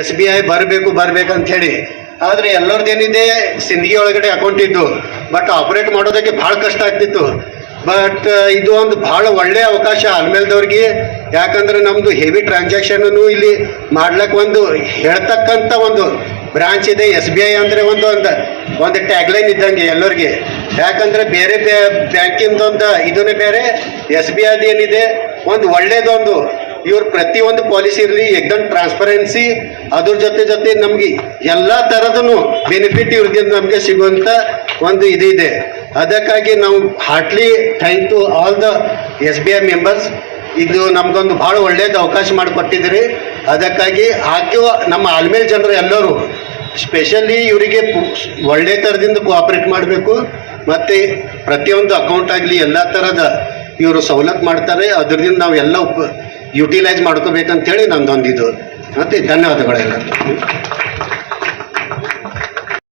S B I ಬರಬೇಕು ಅಂತ ಹೇಳಿ ಆದರೆ ಎಲ್ಲರದ್ದೇನಿದೆ ಸಿಂದಗಿ ಒಳಗಡೆ ಅಕೌಂಟ್ ಇದ್ದು ಬಟ್ ಆಪರೇಟ್ ಮಾಡೋದಕ್ಕೆ ಭಾಳ ಕಷ್ಟ ಆಗ್ತಿತ್ತು. ಬಟ್ ಇದು ಒಂದು ಭಾಳ ಒಳ್ಳೆಯ ಅವಕಾಶ ಆಲ್ಮೇಲ್ದವ್ರಿಗೆ ಯಾಕಂದ್ರೆ ನಮ್ಮದು ಹೆವಿ ಟ್ರಾನ್ಸಾಕ್ಷನನ್ನು ಇಲ್ಲಿ ಮಾಡ್ಲಿಕ್ಕೆ ಒಂದು ಹೇಳ್ತಕ್ಕಂಥ ಒಂದು ಬ್ರಾಂಚ್ ಇದೆ, ಎಸ್ ಬಿ ಐ ಅಂದರೆ ಒಂದು ಒಂದು ಒಂದು ಟ್ಯಾಗ್ಲೈನ್ ಇದ್ದಂಗೆ ಎಲ್ಲರಿಗೆ. ಯಾಕಂದ್ರೆ ಬೇರೆ ಬ್ಯಾಂಕಿಂದೊಂದು ಇದನ್ನೇ ಬೇರೆ, ಎಸ್ ಬಿ ಐದು ಏನಿದೆ ಒಂದು ಒಳ್ಳೇದೊಂದು ಇವ್ರ ಪ್ರತಿಯೊಂದು ಪಾಲಿಸಿ ಇರಲಿ ಎಕ್ದಮ್ ಟ್ರಾನ್ಸ್ಪರೆನ್ಸಿ ಅದ್ರ ಜೊತೆ ಜೊತೆ ನಮಗೆ ಎಲ್ಲ ಥರದೂ ಬೆನಿಫಿಟ್ ಇವ್ರದಿಂದ ನಮಗೆ ಸಿಗುವಂಥ ಒಂದು ಇದಿದೆ. ಇದೆ ಅದಕ್ಕಾಗಿ ನಾವು heartly thank to all the S B I members ಇದು ನಮಗೊಂದು ಭಾಳ ಒಳ್ಳೇದು ಅವಕಾಶ ಮಾಡಿಕೊಟ್ಟಿದ್ರಿ. ಅದಕ್ಕಾಗಿ ಹಾಕುವ ನಮ್ಮ ಆಲ್ಮೇಲ್ ಜನರು ಎಲ್ಲರೂ ಸ್ಪೆಷಲಿ ಇವರಿಗೆ ಒಳ್ಳೆ ಥರದಿಂದ ಕೋಆಪ್ರೇಟ್ ಮಾಡಬೇಕು. ಮತ್ತು ಪ್ರತಿಯೊಂದು ಅಕೌಂಟ್ ಆಗಲಿ ಎಲ್ಲ ಥರದ ಇವರು ಸವಲತ್ತು ಮಾಡ್ತಾರೆ. ಅದರಿಂದ ನಾವು ಎಲ್ಲ ಉಪ ಯುಟಿಲೈಸ್ ಮಾಡ್ಕೋಬೇಕಂತೇಳಿ ನಂದೊಂದಿದು. ಮತ್ತು ಧನ್ಯವಾದಗಳೆಲ್ಲ